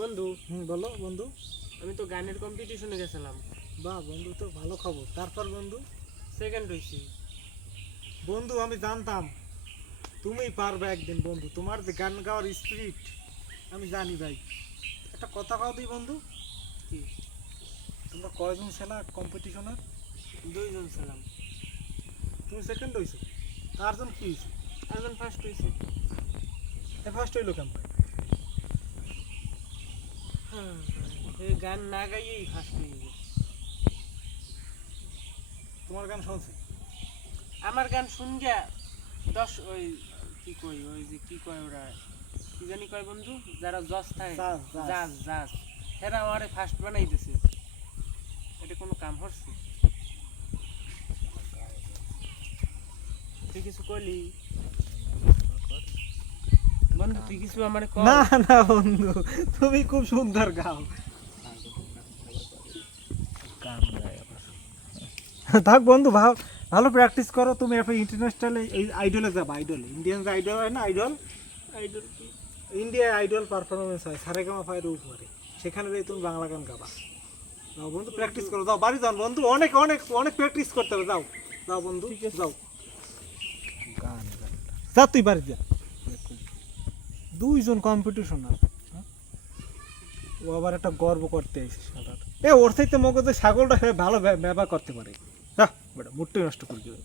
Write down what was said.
বন্ধু, বলো বন্ধু। আমি তো গানের কম্পিটিশনে গেছিলাম। বাহ বন্ধু, তো ভালো খবর। তারপর বন্ধু? সেকেন্ড হইছি। বন্ধু আমি জানতাম তুমিই পারবে একদিন বন্ধু, তোমার যে গান গাওয়ার স্পিরিট আমি জানি ভাই। একটা কথা কও দিই বন্ধু, কি? তোমরা কয়জন ছিলা কম্পিটিশনের? 2 জন ছিলাম। তুমি সেকেন্ড হইছো, চারজন কি হয়েছে? একজন ফার্স্ট হইছে। ফার্স্ট হইলো কেমন? হ্যাঁ, এই গান না গাইয়েই ফার্স্ট হয়ে গেছে। তোমার গান শুনছি। আমার গান শুনগা 10 ওই কি কই, ওই যে কি কয় ওরা, কি জানি কয় বন্ধু, যারা জজ থাকে, জাজ, জাজ। জাজ জাজ, এরা আমারে ফার্স্ট বানাইতেছে। এটা কোনো কাম হচ্ছে? তুই কিছু কইলি বন্ধু? তুই কিছু আমারে কর। না না বন্ধু, তুমি খুব সুন্দর গাও। থাক বন্ধু, ভালো প্র্যাকটিস করো। তুমি এরপর ইন্টারন্যাশনাল এই আইডলে যাবে। আইডল, ইন্ডিয়ান যে আইডল হয় না, আইডল, আইডল কি? ইন্ডিয়া আইডল পারফরমেন্স হয় সারেগামা ফায়ের উপরে, সেখানে যাই তুমি বাংলা গান গাবা। যাও বন্ধু, প্র্যাকটিস করো। যাও বাড়ি যান বন্ধু, অনেক অনেক অনেক প্র্যাকটিস করতে হবে। যাও যাও বন্ধু, ঠিক আছে। যাও। যা তুই বাড়ি যা। 2 জন কম্পিটিশন আর ও আবার একটা গর্ব করতে এসে সাঁতার। ওর চাইতে মগজে ছাগলটা ভালো ব্যবহার করতে পারে। যা বেটা, মুডটাই নষ্ট করে দিবে।